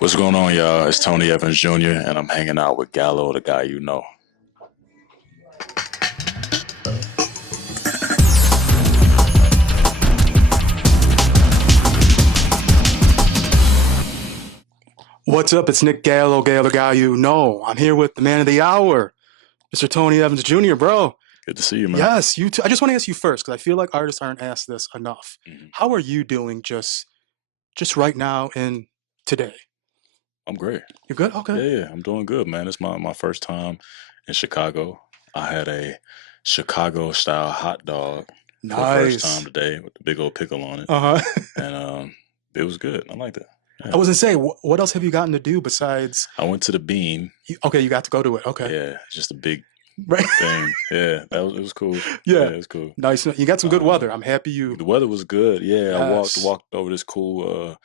What's going on, y'all? It's Tony Evans Jr., and I'm hanging out with Gallo, the guy you know. What's up? It's Nick Gallo, Gallo the guy you know. I'm here with the man of the hour, Mr. Tony Evans Jr., bro. Good to see you, man. Yes, you too. I just want to ask you first, because I feel like artists aren't asked this enough. hmm How are you doing just right now and today? I'm great. You're good? Okay. Yeah, I'm doing good, man. It's my first time in Chicago. I had a Chicago style hot dog for the first time Nice. today with the big old pickle on it, Uh-huh. and it was good. I liked it. I Yeah. was gonna say, what else have you gotten to do besides I went to the Bean. okay, you got to go to it. Okay. Yeah, just a big Right. thing. Yeah, it was cool. Yeah, Yeah. it was cool. Nice. You got some good weather. I'm happy you The weather was good. Yeah, I walked yes. walked over this cool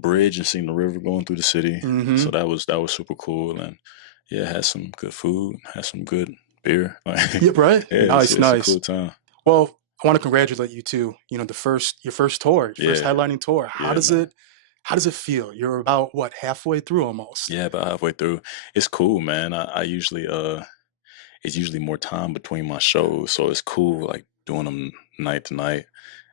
bridge and seen the river going through the city. Mm-hmm. So that was super cool. And yeah, had some good food, had some good beer. Yeah, right? Yeah, Nice, it's a nice. cool time. Well, I want to congratulate you too. Your first tour, your first Yeah, headlining tour. yeah, man. How does it feel? You're about what, halfway through almost. Yeah, about halfway through. It's cool, man. I usually it's usually more time between my shows, so it's cool like doing them night to night.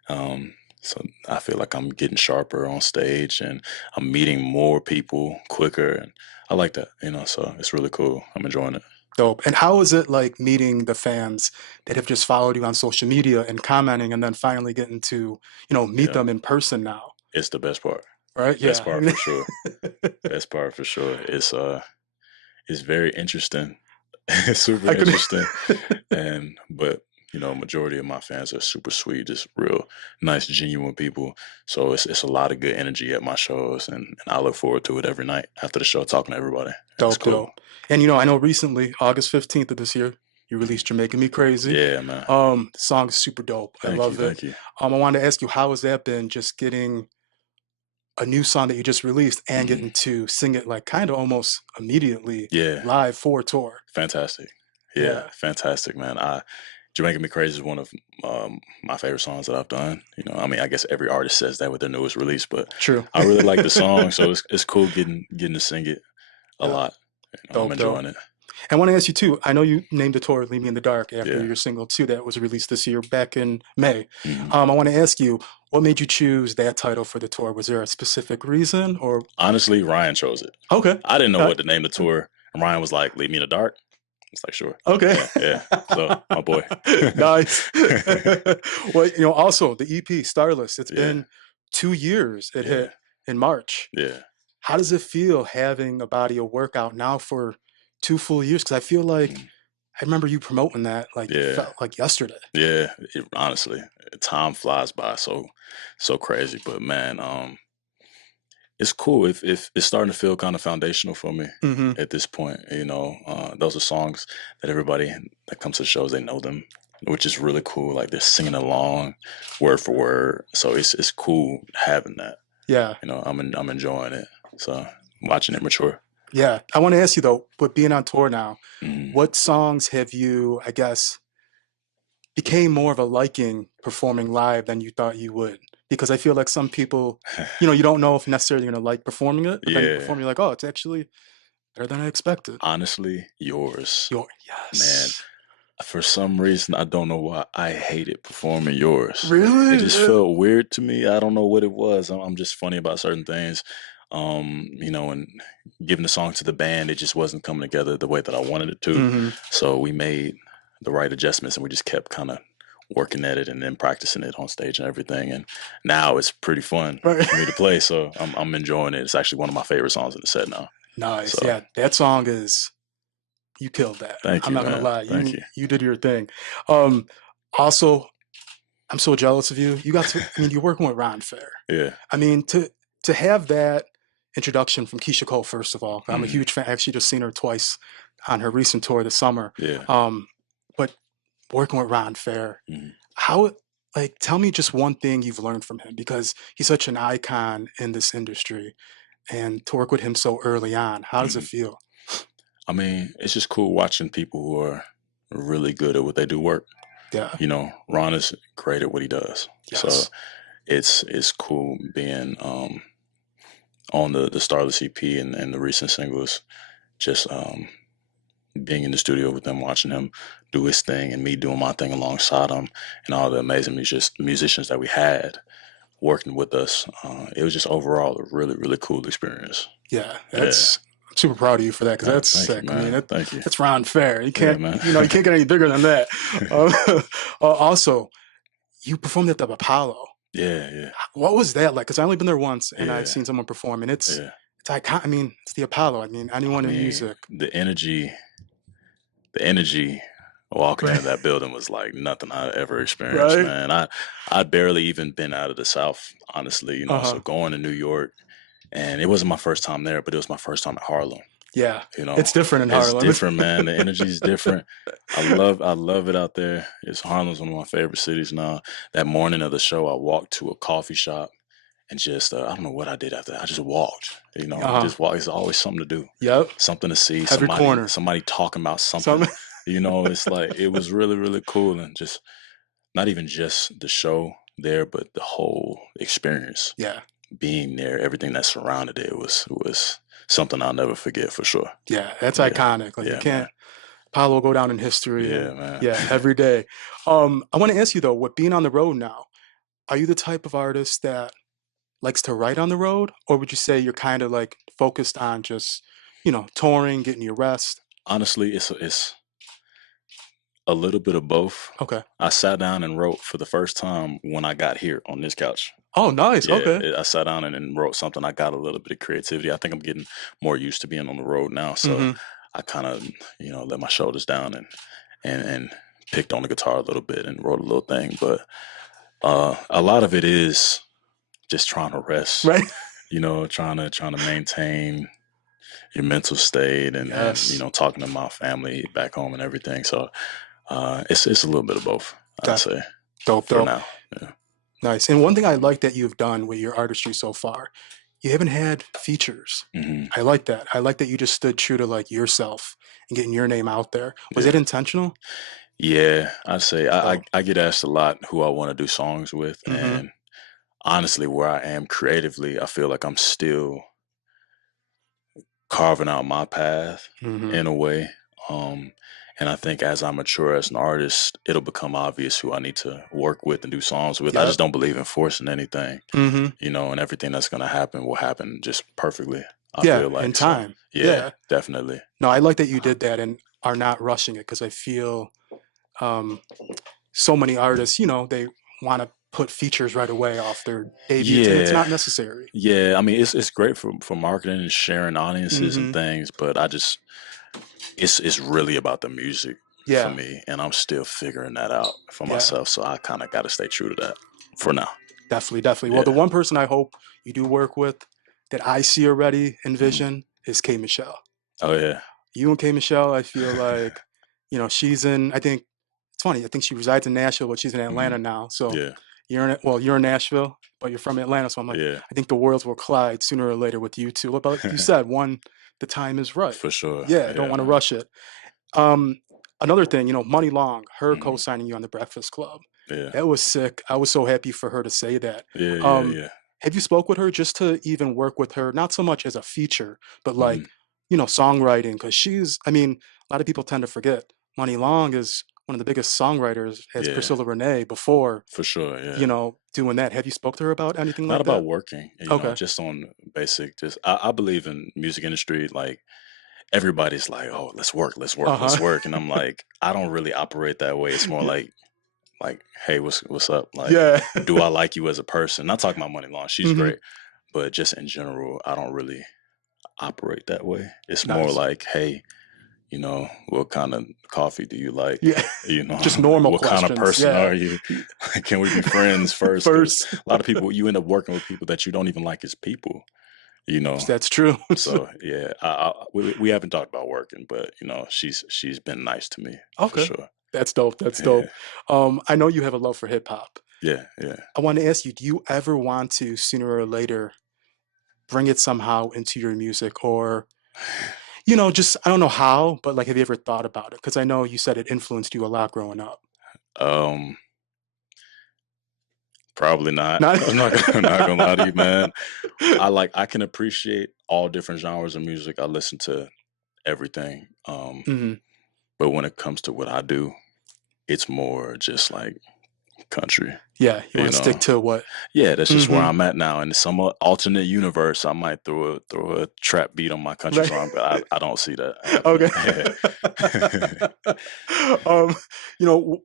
Um, so I feel like I'm getting sharper on stage and I'm meeting more people quicker, and I like that, so it's really cool. I'm enjoying it. Dope. And how is it like meeting the fans that have just followed you on social media and commenting and then finally getting to, meet Yeah, them in person now? it's the best part. Right? Best Yeah. part for sure. Best part for sure. It's very interesting. It's super I could interesting. And but majority of my fans are super sweet, just real nice, genuine people. So it's a lot of good energy at my shows, and I look forward to it every night after the show, talking to everybody. It's dope, cool. dope. And I know recently, August 15th of this year, you released Jamaican Me Crazy. Yeah, man. The song is super dope. I Thank you, love it. thank you. I wanted to ask you, how has that been just getting a new song that you just released and hmm getting to sing it like kind of almost immediately Yeah, live for tour? fantastic. Yeah, Yeah, fantastic, man. Jamaican Me Crazy is one of my favorite songs that I've done. I mean, I guess every artist says that with their newest release, but true. I really like the song, so it's cool getting to sing it a Yeah, lot. I'm dope, dope. enjoying it. I want to ask you too. I know you named the tour "Leave Me in the Dark" after Yeah. your single too that was released this year back in May. hmm I want to ask you, what made you choose that title for the tour? Was there a specific reason or? Honestly, Ryan chose it. Okay, I didn't know uh, what to name the tour, and Ryan was like, "Leave me in the dark." It's like, sure, okay, yeah, yeah. So my boy. nice. Well, also the EP Starless. It's Yeah, been 2 years. It yeah, hit in March. yeah. How does it feel having a body of work out now for 2 full years? Because I feel like Mhm. I remember you promoting that like it Yeah, felt like yesterday. yeah. Honestly, time flies by so crazy. But man, it's cool. If it's starting to feel kind of foundational for me Mhm. at this point. Those are songs that everybody that comes to shows, they know them, which is really cool. Like they're singing along, word for word. So it's cool having that. Yeah. I'm enjoying it. So watching it mature. Yeah. I wanna ask you though, with being on tour now, Mm. what songs have you, I guess, became more of a liking performing live than you thought you would? Because I feel like some people, you don't know if necessarily you're gonna like performing it, but then you Yeah. perform, you're like, "Oh, it's actually better than I expected." Honestly, yours, Your man. yes. For some reason, I don't know why I hated performing yours. It Really? just felt weird to me. I don't know what it was. I'm just funny about certain things. And giving the song to the band, it just wasn't coming together the way that I wanted it to. Mhm. So we made the right adjustments, and we just kept kind of working at it and then practicing it on stage and everything. And now it's pretty fun Right. for me to play. So I'm enjoying it. It's actually one of my favorite songs in the set now. Nice. So Yeah, that song is you killed that. thank I'm you, not gonna man. lie. Thank You you. you did your thing. Um, Also, I'm so jealous of you. You're working with Ron Fair. Yeah. I mean, to have that introduction from Keisha Cole, first of all, I'm a hmm huge fan. I actually just seen her twice on her recent tour this summer. Yeah. Um, but working with Ron Fair, hmm how like tell me just one thing you've learned from him because he's such an icon in this industry, and to work with him so early on, how does it hmm feel? I mean, it's just cool watching people who are really good at what they do work. Yeah. Ron is great at what he does. So Yes. it's cool being on the Starless EP and the recent singles. Just being in the studio with him, watching him do his thing, and me doing my thing alongside him, and all the amazing musicians that we had working with us. It was just overall a really really cool experience. Yeah, Yeah. that's I'm super proud of you for that because that's Thank you, sick. I mean, man. Thank you. that's round fair. You Yeah, can't, man. you can't get any bigger than that. Uh, also, you performed at the Apollo. Yeah, yeah, What was that like? Because I only been there once, and I've yeah, seen someone perform, and yeah. it's iconic. I mean, it's the Apollo. I mean, I anyone in mean, music, the energy walking right? into that building was like nothing I ever experienced, Right? man. I'd barely even been out of the South, honestly, Uh so huh. going to New York, and it wasn't my first time there, but it was my first time at Harlem. Yeah, You know, it's different in it's Harlem. different, man. The energy is different. I love it out there. It's Harlem's one of my favorite cities now. That morning of the show, I walked to a coffee shop and just I don't know what I did after that. I just walked. Uh huh. Just walk. It's always something to do, Yep. something to see. Every corner. Somebody talking about Some. something. It's like it was really really cool, and just not even just the show there, but the whole experience, Yeah. being there, everything that surrounded it was something I'll never forget for sure. Yeah. That's Yeah, iconic. Like you yeah, man. can't. Apollo will go down in history, Yeah, and man. yeah, every day. I want to ask you though, with being on the road now, are you the type of artist that likes to write on the road, or would you say you're kind of like focused on just, touring, getting your rest? Honestly, it's a little bit of both. Okay. I sat down and wrote for the first time when I got here on this couch. Oh, nice. Yeah, Okay. I sat down and wrote something. I got a little bit of creativity. I think I'm getting more used to being on the road now, so Mm-hmm. I kind of let my shoulders down and picked on the guitar a little bit and wrote a little thing. But a lot of it is just trying to rest. Right. Trying to maintain your mental state and Yes. talking to my family back home and everything. So it's a little bit of both, I'd Def. say, Dope. for Dope. now. Yeah. Nice. And one thing I like that you've done with your artistry so far, you haven't had features. Hmm. I like that. I like that you just stood true to like yourself and getting your name out there. Was it Yeah. intentional? Yeah, I'd say It's I dope. I get asked a lot who I want to do songs with, Mm-hmm. and honestly, where I am creatively, I feel like I'm still carving out my path Mm-hmm. in a way. Um, and I think as I mature as an artist, it'll become obvious who I need to work with and do songs with. I just Yep. don't believe in forcing anything, Mm-hmm. and everything that's gonna happen will happen just perfectly. I Yeah. feel In like so. time. Yeah, Yeah. definitely. No, I like that you did that and are not rushing it because I feel um, so many artists, they want to put features right away off their debuts, and it's Yeah, not necessary. yeah. I mean, it's great for marketing and sharing audiences and Hmm. things, but it's really about the music for Yeah, me, and I'm still figuring that out for yeah, myself. So I kind of got to stay true to that for now. definitely, definitely. Well, the Yeah. one person I hope you do work with that I see already in Mhm. vision is K Michelle. Oh yeah. You and K Michelle, I feel like, she's in. I think it's funny. I think she resides in Nashville, but she's in Hmm. Atlanta now. So Yeah. you're in Nashville, but you're from Atlanta. So I'm like, Yeah. I think the worlds will collide sooner or later with you two. But like you said, the time is right. For sure. Yeah, don't Yeah, want to man. rush it. Um, Another thing, Money Long, her Hmm. co-signing you on the Breakfast Club, Yeah. that was sick. I was so happy for her to say that. Yeah. Yeah. Um, Yeah. have you spoke with her just to even work with her, not so much as a feature, but Hmm. like, songwriting? Because I mean, a lot of people tend to forget Money Long is one of the biggest songwriters as Yeah. Priscilla Renee before, For sure. Yeah. doing that. Have you spoke to her about anything Not like about that? working. Okay. Just on basic. Just I believe in music industry. Like everybody's like, oh, let's work, let's work, let's Uh-huh. work, and I'm like, I don't really operate that way. It's more Yeah. like, hey, what's up? Like, Yeah. do I like you as a person? Not talking about Money Long. She's Hmm. great, but just in general, I don't really operate that way. It's more Nice. like, hey, what kind of coffee do you like? Yeah. Just normal What kind of questions. person Yeah. are you? Can we be friends first? Because First. a lot of people, you end up working with people that you don't even like as people. You know, That's true. so yeah, we haven't talked about working, but she's been nice to me for Okay. sure. That's dope. That's Yeah, dope. I know you have a love for hip hop. yeah, yeah. I want to ask you, do you ever want to sooner or later bring it somehow into your music or, just I don't know how, but like have you ever thought about it? Because I know you said it influenced you a lot growing up. Um, Probably not. Not. Not gonna lie to you, man. I can appreciate all different genres of music. I listen to everything. Hmm. But when it comes to what I do, it's more just like country. Yeah, you You want to stick know, to what? yeah, that's just where Hmm. I'm at now. In some alternate universe, I might throw a trap beat on my country Right. song, but I don't see that Okay. happening. um,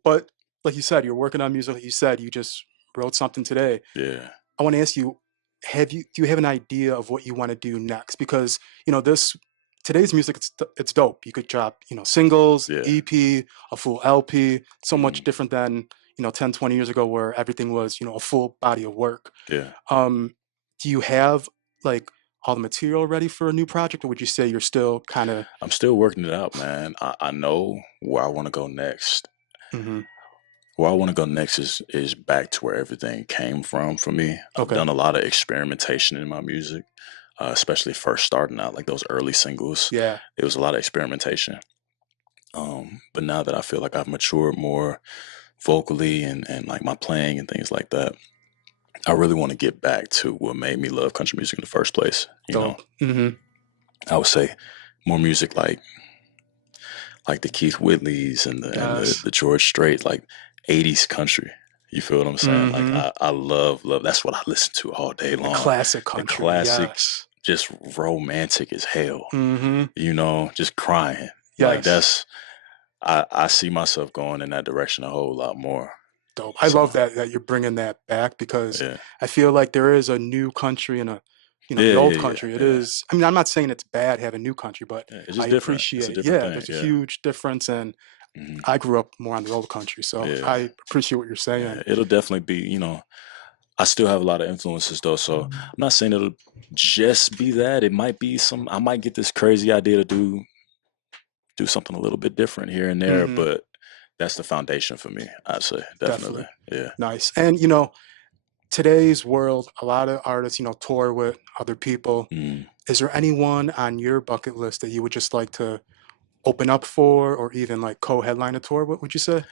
but like you said, you're working on music. Like you said, you just wrote something today. Yeah, I want to ask you, do you have an idea of what you want to do next? Because, this today's music, it's dope. You could drop, singles, yeah, EP, a full LP, so much mm, different than, 10, 20 years ago where everything was, a full body of work. yeah. Um, do you have like all the material ready for a new project, or would you say you're still kind of? I'm still working it out, man. I know where I want to go next. Hmm. Where I want to go next is back to where everything came from for me. I've Okay. done a lot of experimentation in my music, especially first starting out, like those early singles. Yeah. It was a lot of experimentation. But now that I feel like I've matured more vocally and like my playing and things like that, I really want to get back to what made me love country music in the first place. Dope. Hmm. I would say more music like the Keith Whitleys and Yes. the George Strait, like 80s country. You feel what I'm saying? Like Hmm. I love that's what I listen to all day The long. classic The country. classic, Yes. just romantic as hell. Hmm. Just crying. Like Yes. I see myself going in that direction a whole lot more. Dope. I So love that you're bringing that back because yeah, I feel like there is a new country and the yeah, old yeah, yeah, country. It yeah. is. I mean, I'm not saying it's bad having new country, but Yeah, it's I just different. It's a appreciate. different Yeah, thing. there's a Yeah. huge difference, and Hmm. I grew up more on the old country, so Yeah. I appreciate what you're saying. Yeah. It'll definitely be, I still have a lot of influences though, so I'm not saying it'll just be that. It might be I might get this crazy idea to do something a little bit different here and there, Hmm. but that's the foundation for me, I'd say. Definitely. Definitely Yeah. nice. And today's world, a lot of artists, tour with other people. Mm. Is there anyone on your bucket list that you would just like to open up for, or even like co-headline a tour? What would you say?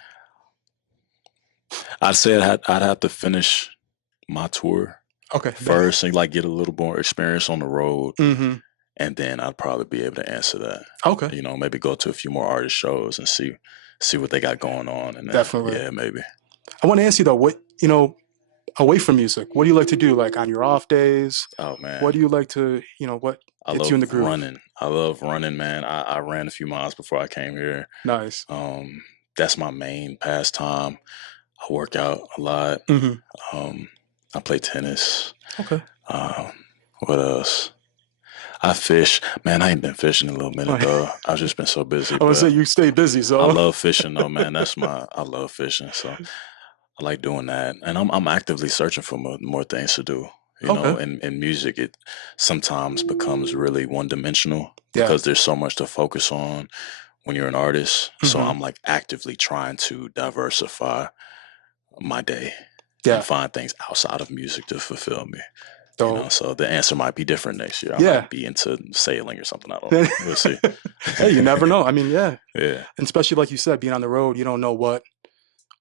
I'd say I'd have to finish my tour Okay, bet. first and like get a little more experience on the road, Hmm. and then I'd probably be able to answer that. Okay, Maybe go to a few more artist shows and see what they got going on, and then definitely. yeah, maybe. I want to ask you though, what away from music, what do you like to do? Like on your off days, Oh what man, do you like to, what I gets you in the love groove? running. I love running, man. I ran a few miles before I came here. Nice. Um, that's my main pastime. I work out a lot. Hmm. Um, I play tennis. Okay. Um, what else? I fish. Man, I ain't been fishing in a little minute I though. I've just been so busy, want to say but you stay busy, I so love fishing though, man. I love fishing. So I like doing that, and I'm actively searching for more things to do. okay. In music, it sometimes becomes really one dimensional Yeah. because there's so much to focus on when you're an artist. So Hmm. I'm like actively trying to diversify my day and Yeah. find things outside of music to fulfill me. Dope. So the answer might be different next year. I Yeah. might be into sailing or something. I don't know. We'll see. Hey, you never know. I mean, yeah, Yeah, and especially like you said, being on the road, you don't know what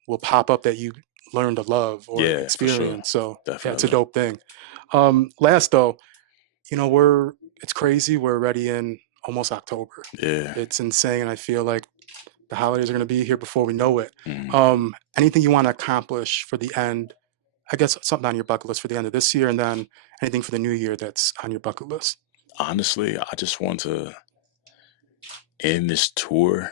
will pop up that you learn to love or yeah, for sure, experience. So yeah, it's a definitely. dope thing. Last though, it's crazy. We're already in almost October. Yeah. It's insane. I feel like the holidays are going to be here before we know it. Mhm. Anything you want to accomplish for the end? I guess something on your bucket list for the end of this year, and then anything for the new year that's on your bucket list. Honestly, I just want to end this tour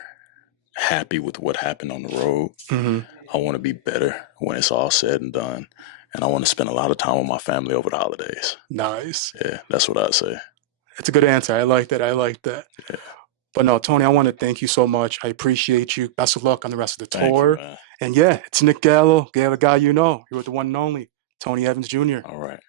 happy with what happened on the road. Hmm. I want to be better when it's all said and done. And I want to spend a lot of time with my family over the holidays. Nice. Yeah, that's what I'd say. It's a good answer. I like that. I like that. Yeah. But no, Tony, I want to thank you so much. I appreciate you. Best of luck on the rest of the Thank you, tour. man. And yeah, it's Nick Gallo, Gallo guy you know. You're the one and only Tony Evans Jr. All right.